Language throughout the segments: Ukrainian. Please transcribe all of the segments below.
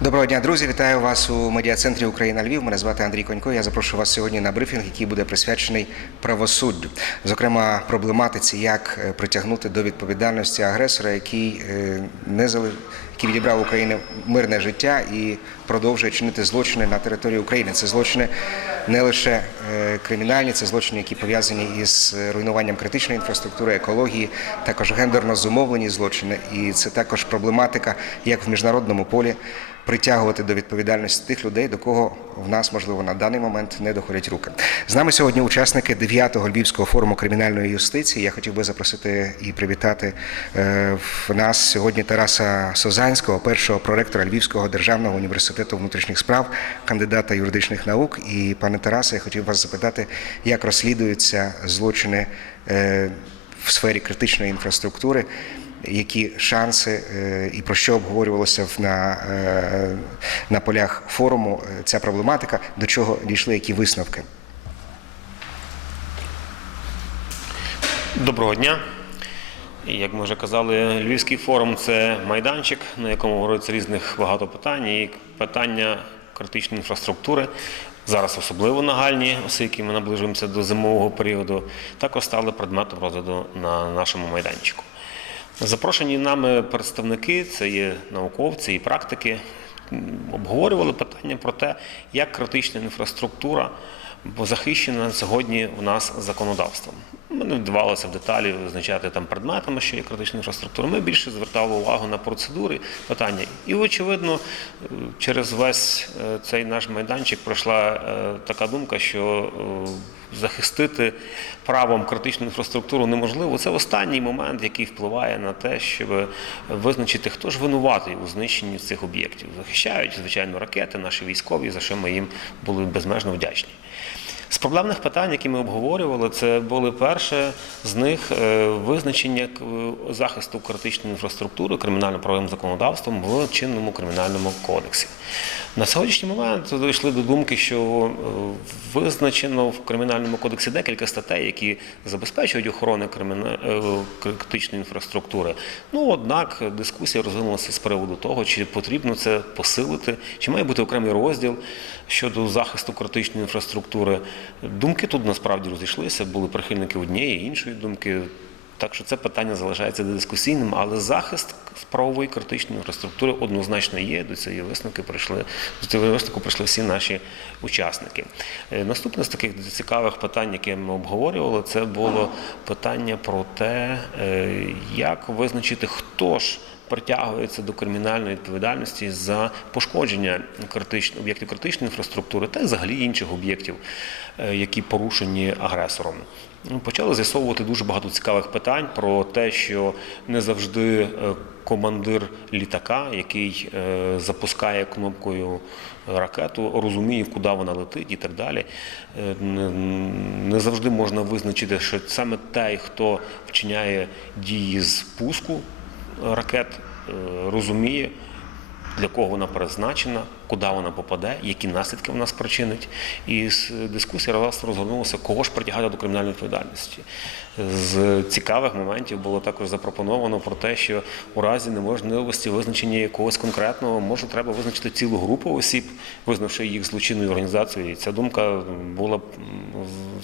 Доброго дня, друзі! Вітаю вас у медіа-центрі Україна Львів. Мене звати Андрій Конько. Я запрошую вас сьогодні на брифінг, який буде присвячений правосуддю, зокрема проблематиці, як е, притягнути до відповідальності агресора, який е, не зали... який відібрав Україні мирне життя і продовжує чинити злочини на території України. Це злочини не лише е, кримінальні, це злочини, які пов'язані із руйнуванням критичної інфраструктури, екології, також гендерно зумовлені злочини. І це також проблематика, як в міжнародному полі притягувати до відповідальності тих людей, до кого в нас можливо на даний момент не доходять руки. З нами сьогодні учасники 9-го львівського форуму кримінальної юстиції. Я хотів би запросити і привітати е, в нас сьогодні Тараса Созанського, першого проректора Львівського державного університету внутрішніх справ, кандидата юридичних наук. І пане Тарасе, я хотів вас запитати, як розслідуються злочини е, в сфері критичної інфраструктури які шанси е, і про що обговорювалося на, е, на полях форуму е, ця проблематика, до чого дійшли які висновки? Доброго дня. Як ми вже казали, Львівський форум це майданчик, на якому говориться різних багато питань. І питання критичної інфраструктури зараз особливо нагальні, оскільки ми наближуємося до зимового періоду, також стали предметом розгляду на нашому майданчику. Запрошені нами представники, це є науковці і практики, обговорювали питання про те, як критична інфраструктура захищена сьогодні у нас законодавством. Ми не вдавалися в деталі визначати там предметами, що є критична інфраструктура. Ми більше звертали увагу на процедури питання. І, очевидно, через весь е, цей наш майданчик пройшла е, така думка, що е, захистити правом критичну інфраструктуру неможливо. Це останній момент, який впливає на те, щоб визначити, хто ж винуватий у знищенні цих об'єктів. Захищають, звичайно, ракети, наші військові, за що ми їм були безмежно вдячні. З проблемних питань, які ми обговорювали, це були перше з них е, визначення е, захисту критичної інфраструктури кримінально-правовим законодавством в чинному кримінальному кодексі. На сьогоднішній момент дійшли до думки, що е, визначено в кримінальному кодексі декілька статей, які забезпечують охорону е, критичної інфраструктури. Ну однак дискусія розвинулася з приводу того, чи потрібно це посилити, чи має бути окремий розділ щодо захисту критичної інфраструктури. Думки тут насправді розійшлися, були прихильники однієї іншої думки. Так що це питання залишається дискусійним, але захист правової критичної інфраструктури однозначно є. До цієї висновки прийшли до цього висновку прийшли всі наші учасники. Е, Наступне з таких цікавих питань, яке ми обговорювали, це було питання про те, е, як визначити, хто ж притягується до кримінальної відповідальності за пошкодження критичної об'єктів критичної інфраструктури та взагалі інших об'єктів, е, які порушені агресором. Ну, Почали з'ясовувати дуже багато цікавих питань про те, що не завжди е, командир літака, який е, запускає кнопкою ракету, розуміє, куди вона летить і так далі. Е, Не, завжди можна визначити, що саме той, хто вчиняє дії з пуску ракет, розуміє, для кого вона призначена, куди вона попаде, які наслідки вона спричинить. І з дискусія раз розгорнулася, кого ж притягати до кримінальної відповідальності. З цікавих моментів було також запропоновано про те, що у разі неможливості визначення якогось конкретного, може треба визначити цілу групу осіб, визнавши їх злочинною організацією. Ця думка була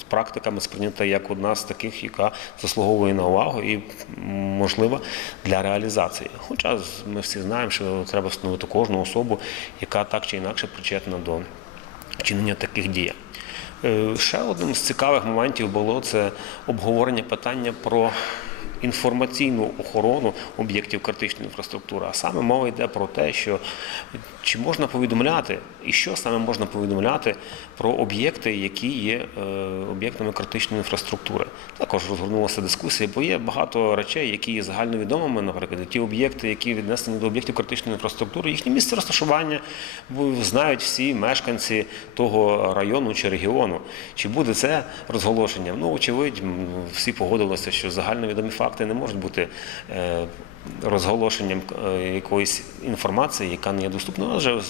з практиками сприйнята як одна з таких, яка заслуговує на увагу і можлива для реалізації. Хоча ми всі знаємо, що треба встановити кожну особу, яка так чи інакше причетна до вчинення таких дій. Е, Ще одним з цікавих моментів було це обговорення питання про інформаційну охорону об'єктів критичної інфраструктури. А саме мова йде про те, що чи можна повідомляти, і що саме можна повідомляти про об'єкти, які є е, об'єктами критичної інфраструктури. Також розгорнулася дискусія, бо є багато речей, які є загальновідомими, наприклад, ті об'єкти, які віднесені до об'єктів критичної інфраструктури, їхнє місце розташування знають всі мешканці того району чи регіону. Чи буде це розголошенням? Ну, очевидь, всі погодилися, що загальновідомі факти не можуть бути е, розголошенням е, якоїсь інформації, яка не є доступною. Адже про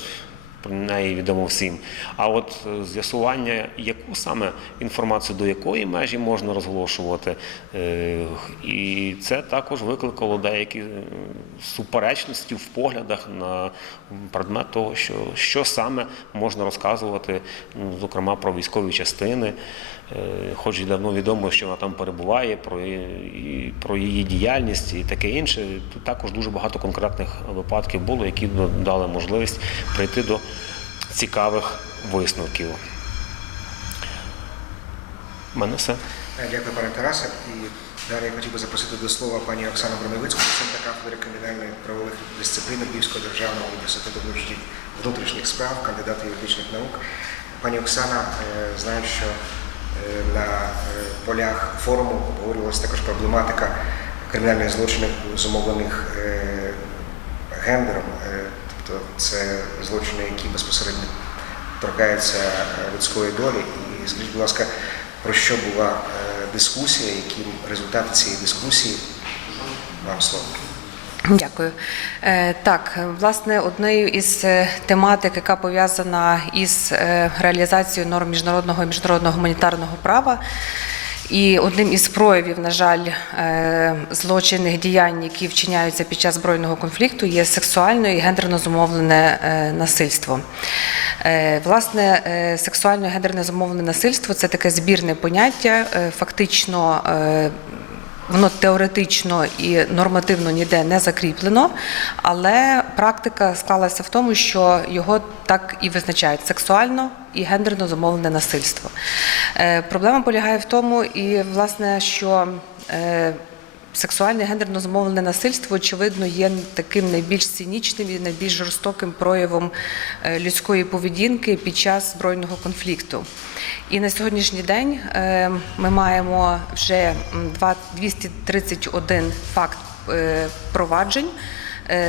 неї відомо всім. А от е, з'ясування, яку саме інформацію до якої межі можна розголошувати, е, і це також викликало деякі е, суперечності в поглядах на предмет того, що, що саме можна розказувати, зокрема про військові частини. Е, Хоч і давно відомо, що вона там перебуває, про її, про її діяльність і таке інше. Тут також дуже багато конкретних випадків було, які дали можливість прийти до цікавих висновків. У мене все. Е, Дякую, пане Тарасе. І далі я хотів би запросити до слова пані Оксану Броневицьку, доцента кафедри кримінальної правових дисциплін Львівського державного університету внутрішніх- справ, кандидата юридичних наук. Пані Оксана, е, знаю, що на е, полях форуму обговорювалася також проблематика кримінальних злочинів, зумовлених е, гендером, Е, тобто це злочини, які безпосередньо торкаються людської долі. І скажіть, будь ласка, про що була дискусія, які результати цієї дискусії? Вам слово. Дякую. Е, Так, власне, однією із е, тематик, яка пов'язана із е, реалізацією норм міжнародного і міжнародного гуманітарного права. І одним із проявів, на жаль, злочинних діянь, які вчиняються під час збройного конфлікту, є сексуальне і гендерно зумовлене насильство. Власне, сексуальне і гендерне зумовлене насильство це таке збірне поняття, фактично. Воно теоретично і нормативно ніде не закріплено, але практика склалася в тому, що його так і визначають сексуально і гендерно зумовлене насильство. Е, Проблема полягає в тому, і власне, що е, Сексуальне гендерно зумовлене насильство, очевидно, є таким найбільш цинічним і найбільш жорстоким проявом е, людської поведінки під час збройного конфлікту. І на сьогоднішній день е, ми маємо вже м, два- 231 факт е, проваджень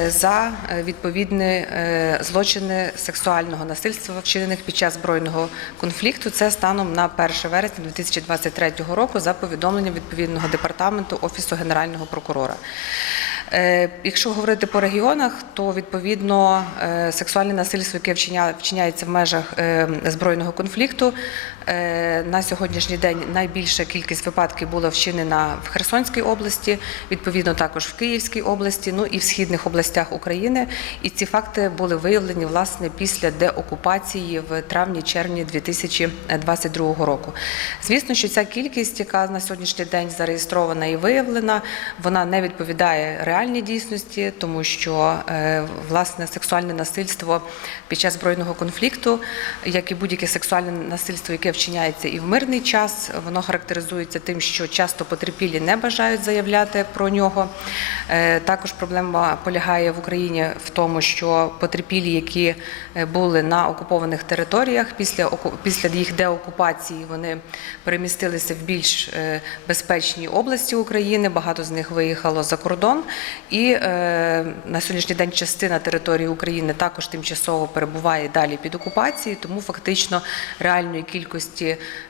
за е, відповідні е, злочини сексуального насильства, вчинених під час збройного конфлікту. Це станом на 1 вересня 2023 року за повідомленням відповідного департаменту Офісу Генерального прокурора. Е, Якщо говорити по регіонах, то відповідно е, сексуальне насильство, яке вчиняється в межах е, збройного конфлікту, е, на сьогоднішній день найбільша кількість випадків була вчинена в Херсонській області, відповідно також в Київській області, ну і в східних областях України. І ці факти були виявлені власне після деокупації в травні-червні 2022 року. Звісно, що ця кількість, яка на сьогоднішній день зареєстрована і виявлена, вона не відповідає реальній дійсності, тому що е, власне сексуальне насильство під час збройного конфлікту, як і будь-яке сексуальне насильство, яке вчиняється і в мирний час, воно характеризується тим, що часто потерпілі не бажають заявляти про нього. Е, Також проблема полягає в Україні в тому, що потерпілі, які е, були на окупованих територіях після їх деокупації, вони перемістилися в більш е, безпечні області України. Багато з них виїхало за кордон, і на сьогоднішній день частина території України також тимчасово перебуває далі під окупацією, тому фактично реальної кількості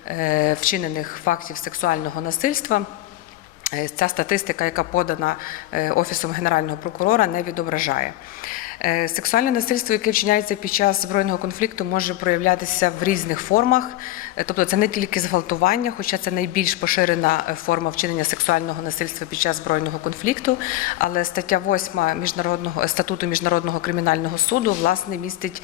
е, вчинених фактів сексуального насильства. Е, Ця статистика, яка подана е, Офісом Генерального прокурора, не відображає. Сексуальне насильство, яке вчиняється під час збройного конфлікту, може проявлятися в різних формах. Тобто це не тільки зґвалтування, хоча це найбільш поширена форма вчинення сексуального насильства під час збройного конфлікту. Але стаття 8 міжнародного статуту міжнародного кримінального суду власне містить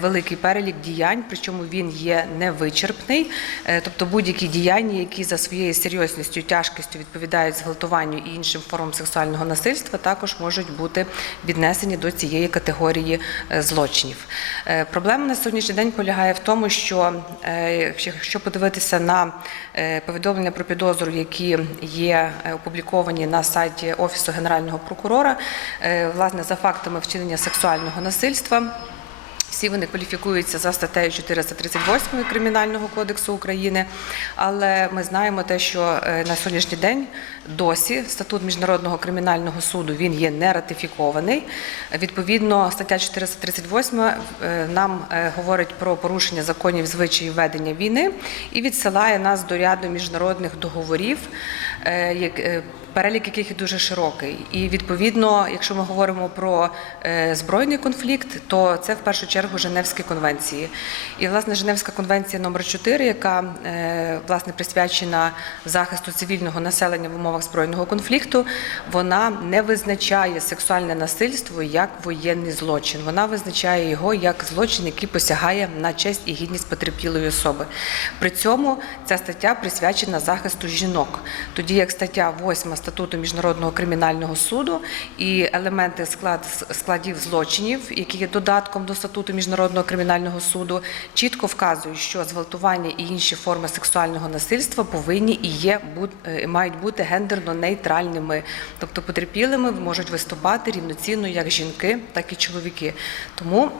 великий перелік діянь, причому він є невичерпний. Е, Тобто будь-які діяння, які за своєю серйозністю, тяжкістю відповідають зґвалтуванню і іншим формам сексуального насильства, також можуть бути віднесені до цієї категорії е, злочинів. Е, Проблема на сьогоднішній день полягає в тому, що е, якщо подивитися на е, повідомлення про підозру, які є е, опубліковані на сайті Офісу Генерального прокурора, е, власне за фактами вчинення сексуального насильства. Всі вони кваліфікуються за статтею 438 Кримінального кодексу України, але ми знаємо те, що е, на сьогоднішній день досі статут міжнародного кримінального суду він є не ратифікований. Відповідно, стаття 438 е, нам е, говорить про порушення законів звичаїв ведення війни і відсилає нас до ряду міжнародних договорів, перелік яких є дуже широкий. І відповідно, якщо ми говоримо про е, збройний конфлікт, то це в першу чергу Женевські конвенції. І власне Женевська конвенція номер 4 яка е, власне присвячена захисту цивільного населення в умовах збройного конфлікту, вона не визначає сексуальне насильство як воєнний злочин. Вона визначає його як злочин, який посягає на честь і гідність потерпілої особи. При цьому ця стаття присвячена захисту жінок, тоді як стаття 8 статуту міжнародного кримінального суду і елементи склад складів злочинів, які є додатком до статуту міжнародного кримінального суду, чітко вказують, що зґвалтування і інші форми сексуального насильства повинні і є е, мають бути гендерно нейтральними, тобто потерпілими можуть виступати рівноцінно як жінки, так і чоловіки. Тому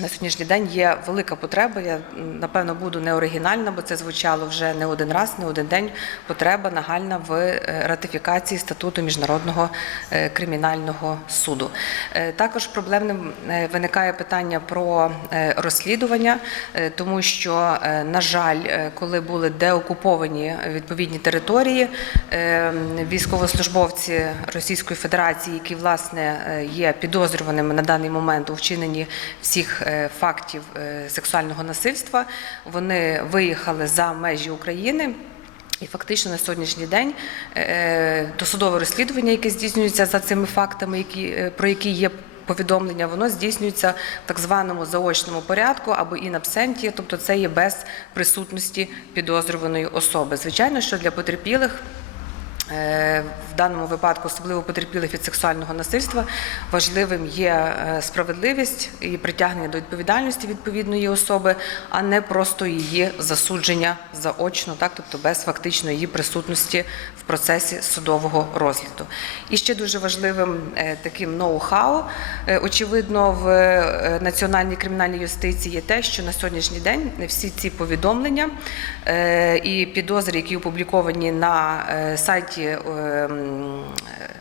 на сьогоднішній день є велика потреба. Я напевно буду не оригінальна, бо це звучало вже не один раз, не один день. Потреба нагальна в е, ратифікації статуту міжнародного е, кримінального суду. Е, Також проблемним виникає питання про розслідування, тому що, на жаль, коли були деокуповані відповідні території, військовослужбовці Російської Федерації, які власне є підозрюваними на даний момент у вчиненні всіх фактів е, сексуального насильства, вони виїхали за межі України. І фактично на сьогоднішній день е, досудове розслідування, яке здійснюється за цими фактами, які, е, про які є повідомлення, воно здійснюється в так званому заочному порядку або in absentia, тобто це є без присутності підозрюваної особи. Звичайно, що для потерпілих Е, В даному випадку, особливо потерпілих від сексуального насильства, важливим є е, справедливість і притягнення до відповідальності відповідної особи, а не просто її засудження заочно, так тобто без фактичної її присутності в процесі судового розгляду. І ще дуже важливим е, таким ноу-хау, е, очевидно, в е, національній кримінальній юстиції є те, що на сьогоднішній день всі ці повідомлення е, і підозри, які опубліковані на е, сайті е,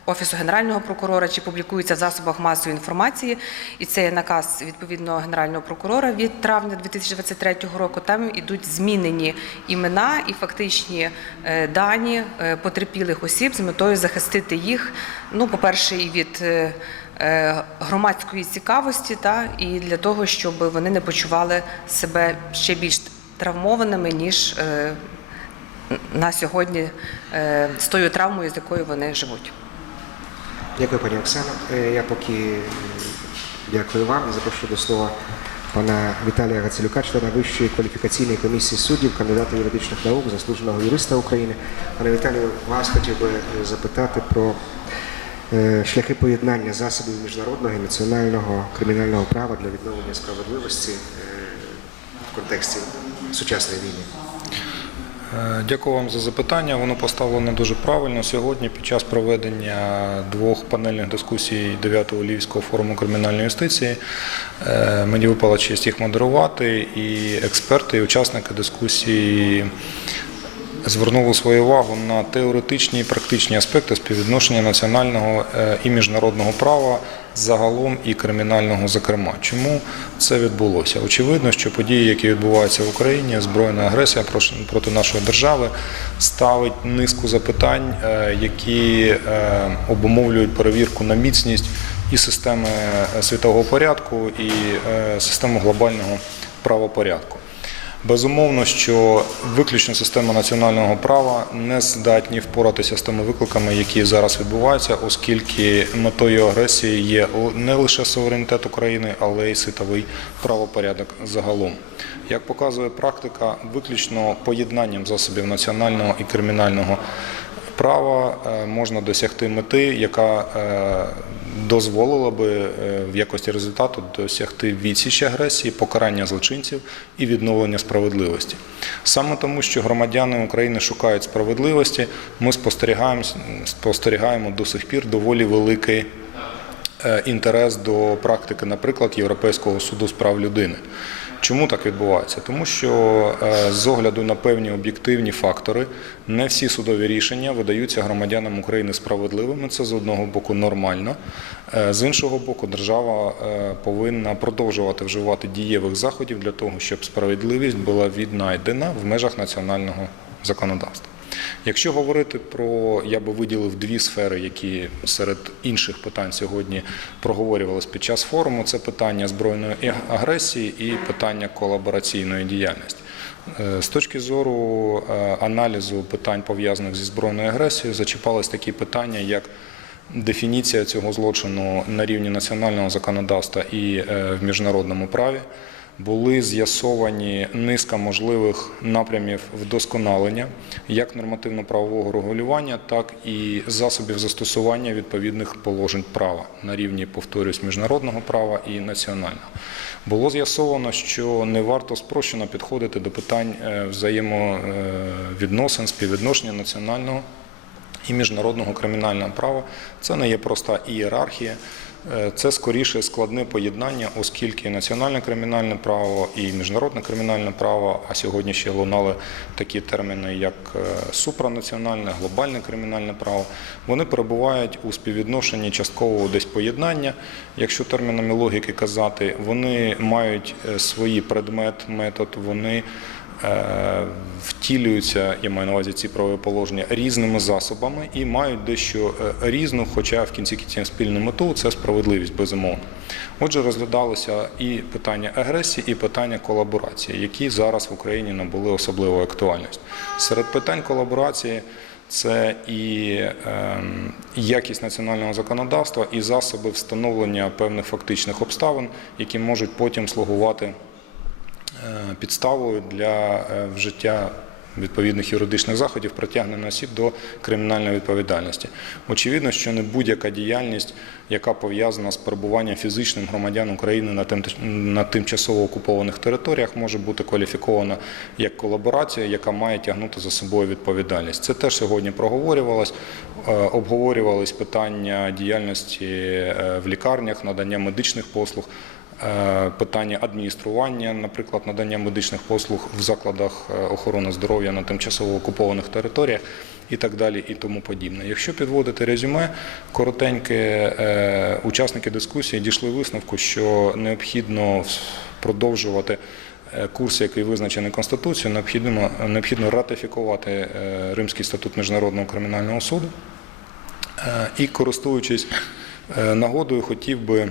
Офісу Генерального прокурора чи публікуються в засобах масової інформації, і це є наказ відповідного генерального прокурора від травня 2023 року. Там ідуть змінені імена і фактичні е, дані е, потерпілих осіб з метою захистити їх. Ну, по-перше, і від громадської цікавості, та і для того, щоб вони не почували себе ще більш травмованими ніж на сьогодні е, з тою травмою, з якою вони живуть. Дякую, пані Оксано. Е, Я поки е, дякую вам і запрошую до слова пана Віталія Гацелюка, члена Вищої кваліфікаційної комісії суддів, кандидата юридичних наук, заслуженого юриста України. Пане Віталію, вас хотів би запитати про шляхи поєднання засобів міжнародного і національного кримінального права для відновлення справедливості в контексті сучасної війни. Е, Дякую вам за запитання. Воно поставлено дуже правильно. Сьогодні, під час проведення двох панельних дискусій 9-го Львівського форуму кримінальної юстиції, е, мені випала честь їх модерувати, і експерти, і учасники дискусії звернули свою увагу на теоретичні і практичні аспекти співвідношення національного е, і міжнародного права загалом і кримінального зокрема. Чому це відбулося? Очевидно, що події, які відбуваються в Україні, збройна агресія проти нашої держави, ставить низку запитань, е, які е, обумовлюють перевірку на міцність і системи е, світового порядку, і систему глобального правопорядку. Безумовно, що виключно система національного права не здатні впоратися з тими викликами, які зараз відбуваються, оскільки метою агресії є не лише суверенітет України, але й світовий правопорядок загалом. Як показує практика, виключно поєднанням засобів національного і кримінального права е, можна досягти мети, яка е, дозволила би е, в якості результату досягти відсіч агресії, покарання злочинців і відновлення справедливості. Саме тому, що громадяни України шукають справедливості, ми спостерігаємо, спостерігаємо до сих пір доволі великий інтерес до практики, наприклад, Європейського суду з прав людини. Чому так відбувається? Тому що е, з огляду на певні об'єктивні фактори не всі судові рішення видаються громадянам України справедливими. Це з одного боку нормально. Е, З іншого боку, держава е, повинна продовжувати вживати дієвих заходів для того, щоб справедливість була віднайдена в межах національного законодавства. Якщо говорити про, я би виділив дві сфери, які серед інших питань сьогодні проговорювалися під час форуму, це питання збройної агресії і питання колабораційної діяльності. Е, З точки зору е, аналізу питань пов'язаних зі збройною агресією, зачіпались такі питання, як дефініція цього злочину на рівні національного законодавства і е, в міжнародному праві. Були з'ясовані низка можливих напрямів вдосконалення як нормативно-правового регулювання, так і засобів застосування відповідних положень права на рівні, повторюсь, міжнародного права і національного. Було з'ясовано, що не варто спрощено підходити до питань е, взаємовідносин, співвідношення національного і міжнародного кримінального права. Це не є проста ієрархія, е, це скоріше складне поєднання, оскільки національне кримінальне право і міжнародне кримінальне право, а сьогодні ще лунали такі терміни, як е, супранаціональне, глобальне кримінальне право, вони перебувають у співвідношенні часткового десь поєднання. Якщо термінами логіки казати, вони мають е, свої предмет, метод, вони е, втілюються, я маю на увазі ці правові положення, різними засобами і мають дещо е, різну, хоча в кінці кінців спільну мету це справедливість, безумовно. Отже, розглядалося і питання агресії, і питання колаборації, які зараз в Україні набули особливу актуальність. Серед питань колаборації це і ем, якість національного законодавства, і засоби встановлення певних фактичних обставин, які можуть потім слугувати е, підставою для е, вжиття відповідних юридичних заходів притягнення осіб до кримінальної відповідальності. Очевидно, що не будь-яка діяльність, яка пов'язана з перебуванням фізичним громадян України на, тимчасово окупованих територіях, може бути кваліфікована як колаборація, яка має тягнути за собою відповідальність. Це теж сьогодні проговорювалось. Е, Обговорювались питання діяльності е, в лікарнях, надання медичних послуг. Е, питання адміністрування, наприклад, надання медичних послуг в закладах е, охорони здоров'я на тимчасово окупованих територіях і так далі, і тому подібне. Якщо підводити резюме, коротеньке, е, учасники дискусії дійшли висновку, що необхідно продовжувати курс, який визначений Конституцією, необхідно, необхідно ратифікувати Римський статут Міжнародного кримінального суду. І користуючись нагодою, хотів би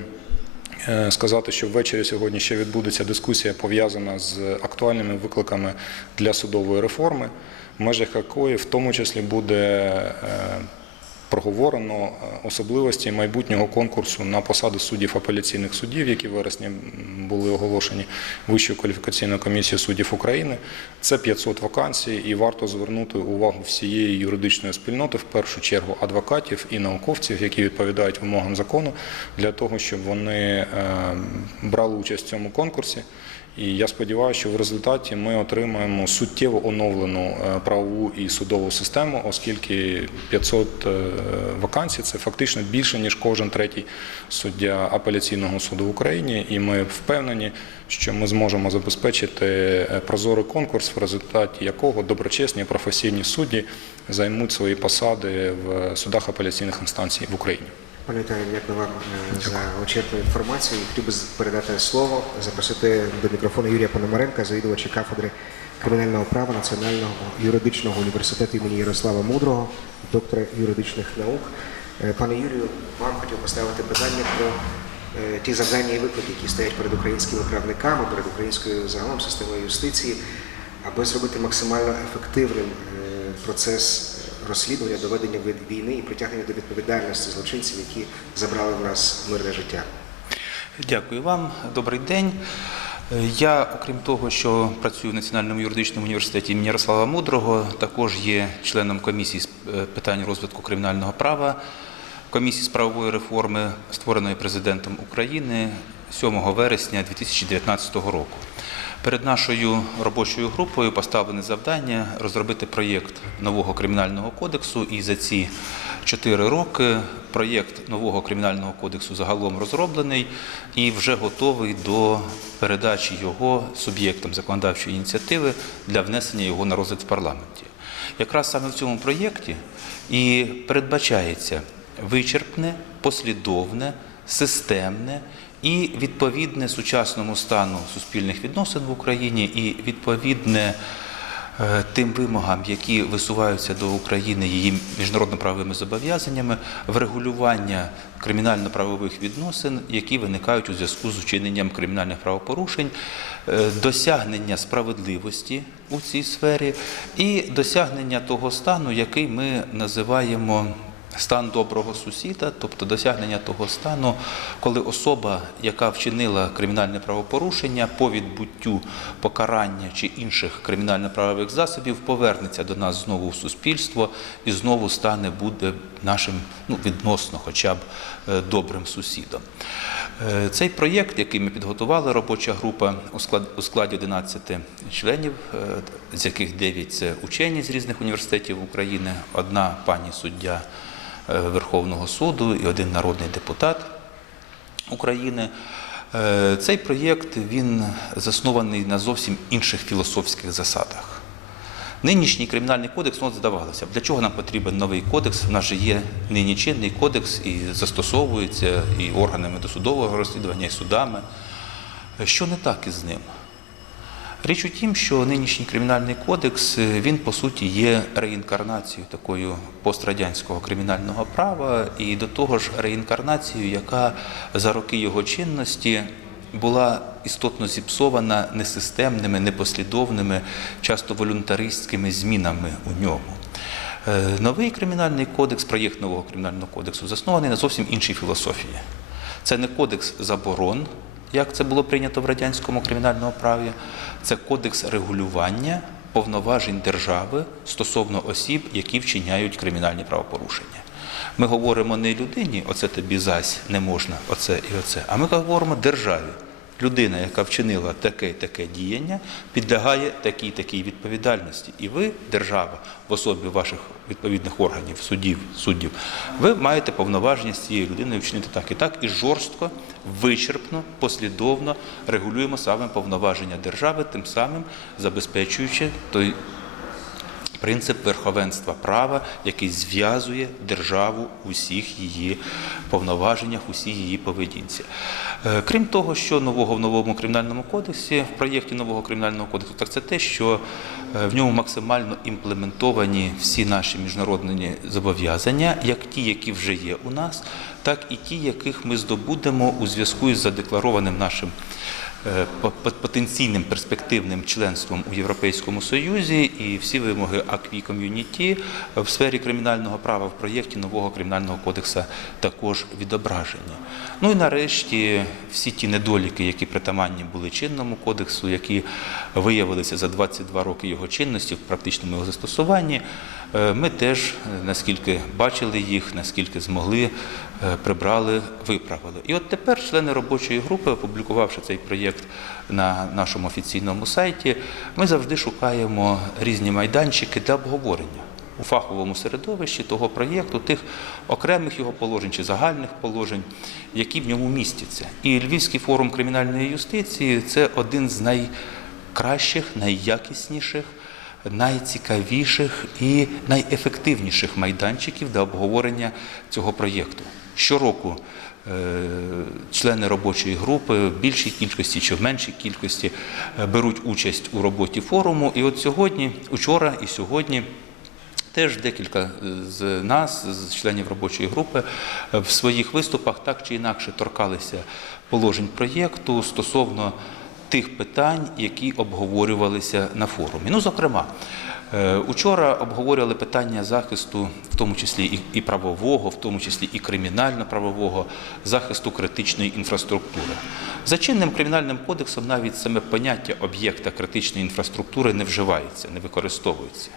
сказати, що ввечері сьогодні ще відбудеться дискусія пов'язана з актуальними викликами для судової реформи, в межах якої в тому числі буде е, проговорено е, особливості майбутнього конкурсу на посади суддів апеляційних судів, які вересні були оголошені Вищою кваліфікаційною комісією суддів України. Це 500 вакансій, і варто звернути увагу всієї юридичної спільноти, в першу чергу адвокатів і науковців, які відповідають вимогам закону, для того, щоб вони е, брали участь в цьому конкурсі. І я сподіваюся, що в результаті ми отримаємо суттєво оновлену е, правову і судову систему, оскільки 500 е, вакансій це фактично більше ніж кожен третій суддя апеляційного суду в Україні. І ми впевнені, що ми зможемо забезпечити е, прозорий конкурс, в результаті якого доброчесні професійні судді займуть свої посади в судах апеляційних інстанцій в Україні. Пане Віталію, дякую вам е, за вичерпну інформацію. Хотів би передати слово, запросити до мікрофону Юрія Пономаренка, завідувача кафедри кримінального права Національного юридичного університету імені Ярослава Мудрого, доктора юридичних наук. Е, Пане Юрію, вам хотів поставити питання про е, ті завдання і виклики, які стоять перед українськими правниками, перед українською загалом системою юстиції, аби зробити максимально ефективним е, процес розслідування, доведення війни і притягнення до відповідальності злочинців, які забрали в нас мирне життя. Дякую вам. Добрий день. Е, Я, окрім того, що працюю в Національному юридичному університеті імені Ярослава Мудрого, також є членом комісії з е, питань розвитку кримінального права, комісії з правової реформи, створеної президентом України 7 вересня 2019 року. Перед нашою робочою групою поставлене завдання розробити проєкт нового кримінального кодексу, і за ці чотири роки проєкт нового кримінального кодексу загалом розроблений і вже готовий до передачі його суб'єктам законодавчої ініціативи для внесення його на розгляд в парламенті. Якраз саме в цьому проєкті і передбачається вичерпне, послідовне, системне і відповідне сучасному стану суспільних відносин в Україні, і відповідне е, тим вимогам, які висуваються до України її міжнародно-правовими зобов'язаннями, врегулювання кримінально-правових відносин, які виникають у зв'язку з вчиненням кримінальних правопорушень, е, досягнення справедливості у цій сфері і досягнення того стану, який ми називаємо стан доброго сусіда, тобто досягнення того стану, коли особа, яка вчинила кримінальне правопорушення по відбуттю покарання чи інших кримінально-правових засобів, повернеться до нас знову в суспільство і знову стане буде нашим ну, відносно, хоча б е, добрим сусідом. Е, Цей проєкт, який ми підготували, робоча група у склад- у складі 11 членів, е, з яких 9 – це учені з різних університетів України, одна пані суддя Верховного суду і один народний депутат України. Е, Цей проєкт заснований на зовсім інших філософських засадах. Нинішній кримінальний кодекс, ну, здавалося, для чого нам потрібен новий кодекс? У нас же є нині чинний кодекс і застосовується і органами досудового розслідування, і судами. Що не так із ним? Річ у тім, що нинішній кримінальний кодекс е, він по суті є реінкарнацією такою пострадянського кримінального права, і до того ж реінкарнацією, яка за роки його чинності була істотно зіпсована несистемними, непослідовними, часто волюнтаристськими змінами у ньому. Е, Новий кримінальний кодекс, проєкт нового кримінального кодексу, заснований на зовсім іншій філософії. Це не кодекс заборон, як це було прийнято в радянському кримінальному праві, це кодекс регулювання повноважень держави стосовно осіб, які вчиняють кримінальні правопорушення. Ми говоримо не людині, оце тобі зась не можна, оце і оце, а ми говоримо державі. Людина, яка вчинила таке таке діяння, підлягає такій такій відповідальності. І ви, держава, в особі ваших відповідних органів, судів, суддів, ви маєте повноваження з цією людиною вчинити так і так, і жорстко, вичерпно, послідовно регулюємо саме повноваження держави, тим самим забезпечуючи той принцип верховенства права, який зв'язує державу у всіх її повноваженнях, усій її поведінці. Е, Крім того, що нового в новому кримінальному кодексі, в проєкті нового кримінального кодексу, так це те, що е, в ньому максимально імплементовані всі наші міжнародні зобов'язання, як ті, які вже є у нас, так і ті, яких ми здобудемо у зв'язку із задекларованим нашим потенційним перспективним членством у Європейському Союзі і всі вимоги акві ком'юніті в сфері кримінального права в проєкті нового кримінального кодексу також відображені. Ну і нарешті всі ті недоліки, які притаманні були чинному кодексу, які виявилися за 22 роки його чинності в практичному його застосуванні, е, ми теж, е, наскільки бачили їх, наскільки змогли, е, прибрали, виправили. І от тепер члени робочої групи, опублікувавши цей проєкт на нашому офіційному сайті, ми завжди шукаємо різні майданчики для обговорення у фаховому середовищі того проєкту, тих окремих його положень чи загальних положень, які в ньому містяться. І Львівський форум кримінальної юстиції це один з найкращих, найякісніших, найцікавіших і найефективніших майданчиків для обговорення цього проєкту. Щороку е, члени робочої групи в більшій кількості чи в меншій кількості е, беруть участь у роботі форуму. І от сьогодні, учора і сьогодні. Теж декілька е, з нас, з членів робочої групи, в своїх виступах так чи інакше торкалися положень проєкту стосовно тих питань, які обговорювалися на форумі. Ну, зокрема, учора обговорювали питання захисту, в тому числі і- правового, в тому числі і кримінально-правового захисту критичної інфраструктури. За чинним кримінальним кодексом навіть саме поняття об'єкта критичної інфраструктури не вживається, не використовується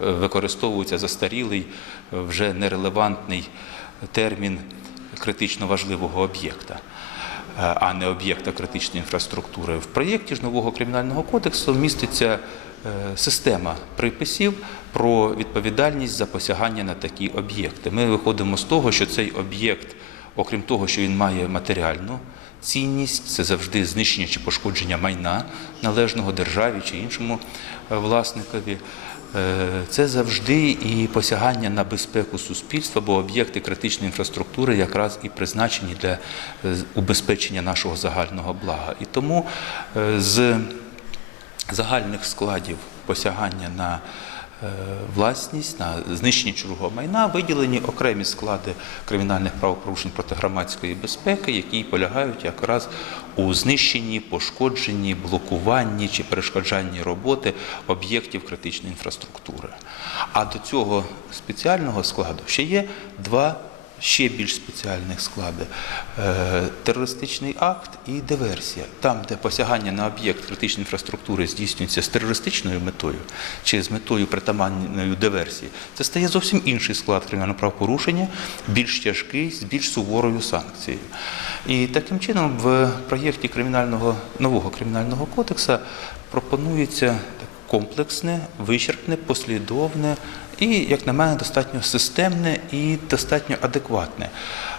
е, використовується застарілий, е, вже нерелевантний термін критично важливого об'єкта, е, а не об'єкта критичної інфраструктури. В проєкті ж нового кримінального кодексу міститься е, система приписів про відповідальність за посягання на такі об'єкти. Ми виходимо з того, що цей об'єкт, окрім того, що він має матеріальну цінність, це завжди знищення чи пошкодження майна належного державі чи іншому е, власникові. Е, Це завжди і посягання на безпеку суспільства, бо об'єкти критичної інфраструктури якраз і призначені для е, убезпечення нашого загального блага. І тому е, з загальних складів посягання на е, власність, на знищення чужого майна виділені окремі склади кримінальних правопорушень проти громадської безпеки, які полягають якраз у знищенні, пошкодженні, блокуванні чи перешкоджанні роботи об'єктів критичної інфраструктури. А до цього спеціального складу ще є два ще більш спеціальних склади Е, терористичний акт і диверсія. Там, де посягання на об'єкт критичної інфраструктури здійснюється з терористичною метою чи з метою притаманною диверсії, це стає зовсім інший склад кримінального правопорушення, більш тяжкий, з більш суворою санкцією. І таким чином в проєкті кримінального нового кримінального кодексу пропонується комплексне, вичерпне, послідовне і, як на мене, достатньо системне і достатньо адекватне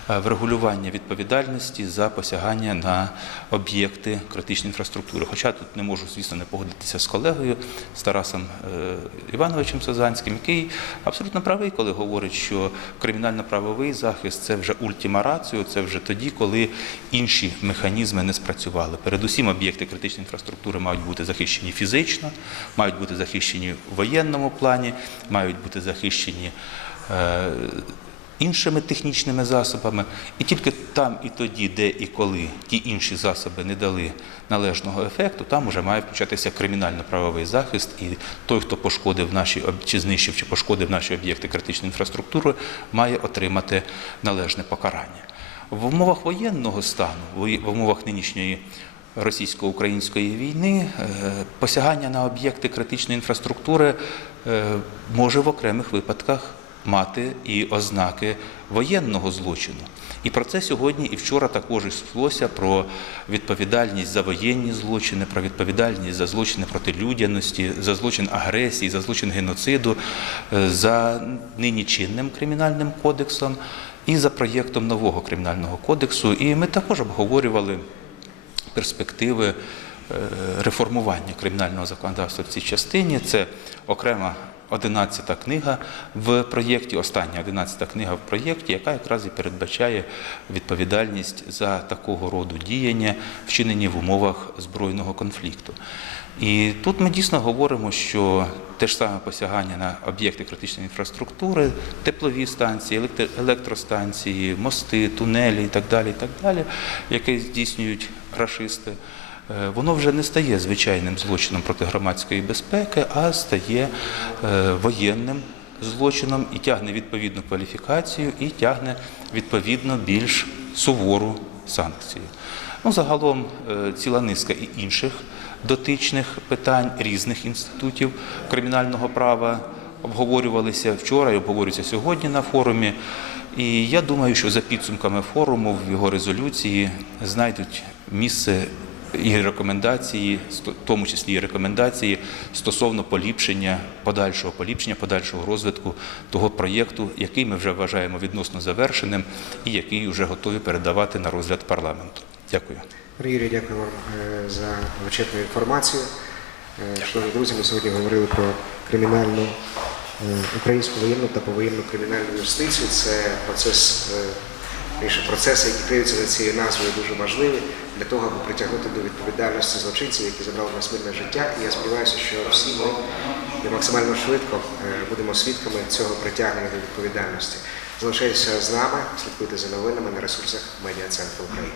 врегулювання відповідальності за посягання на об'єкти критичної інфраструктури. Хоча тут не можу, звісно, не погодитися з колегою, з Тарасом е, Івановичем Сазанським, який абсолютно правий, коли говорить, що кримінально-правовий захист це вже ультима раціо, це вже тоді, коли інші механізми не спрацювали. Передусім, об'єкти критичної інфраструктури мають бути захищені фізично, мають бути захищені в воєнному плані, мають бути захищені. Іншими технічними засобами, і тільки там і тоді, де і коли ті інші засоби не дали належного ефекту, там уже має включатися кримінально-правовий захист, і той, хто пошкодив наші чи знищив, чи пошкодив наші об'єкти критичної інфраструктури, має отримати належне покарання. В умовах воєнного стану, в в умовах нинішньої російсько-української війни е, посягання на об'єкти критичної інфраструктури е, може в окремих випадках мати і ознаки воєнного злочину. І про це сьогодні і вчора також йшлося про відповідальність за воєнні злочини, про відповідальність за злочини проти людяності, за злочин агресії, за злочин геноциду, е, за нині чинним кримінальним кодексом і за проєктом нового кримінального кодексу. І ми також обговорювали перспективи е, реформування кримінального законодавства в цій частині. Це окрема 11 книга в проєкті, остання 11 книга в проєкті, яка якраз і передбачає відповідальність за такого роду діяння, вчинені в умовах збройного конфлікту. І тут ми дійсно говоримо, що те ж саме посягання на об'єкти критичної інфраструктури, теплові станції, електр- електростанції, мости, тунелі і так далі, і так далі, яке здійснюють рашисти, воно вже не стає звичайним злочином проти громадської безпеки, а стає е, воєнним злочином і тягне відповідну кваліфікацію, і тягне відповідно більш сувору санкцію. Ну, загалом е, ціла низка і інших дотичних питань різних інститутів кримінального права обговорювалися вчора і обговорюються сьогодні на форумі. І я думаю, що за підсумками форуму в його резолюції знайдуть місце і рекомендації, в тому числі і рекомендації стосовно поліпшення, подальшого поліпшення, подальшого розвитку того проєкту, який ми вже вважаємо відносно завершеним і який вже готові передавати на розгляд парламенту. Дякую. Юрію, дякую вам е, за вичерпну інформацію. Е, Шановні друзі, ми сьогодні говорили про кримінальну е, українську воєнну та повоєнну кримінальну юстицію. Це процес, е, процеси, які криються за цією назвою, дуже важливі для того, аби притягнути до відповідальності злочинців, які забрали нас мирне життя. І я сподіваюся, що всі ми максимально швидко е, будемо свідками цього притягнення до відповідальності. Залишайтеся з нами, слідкуйте за новинами на ресурсах Медіа Центру України.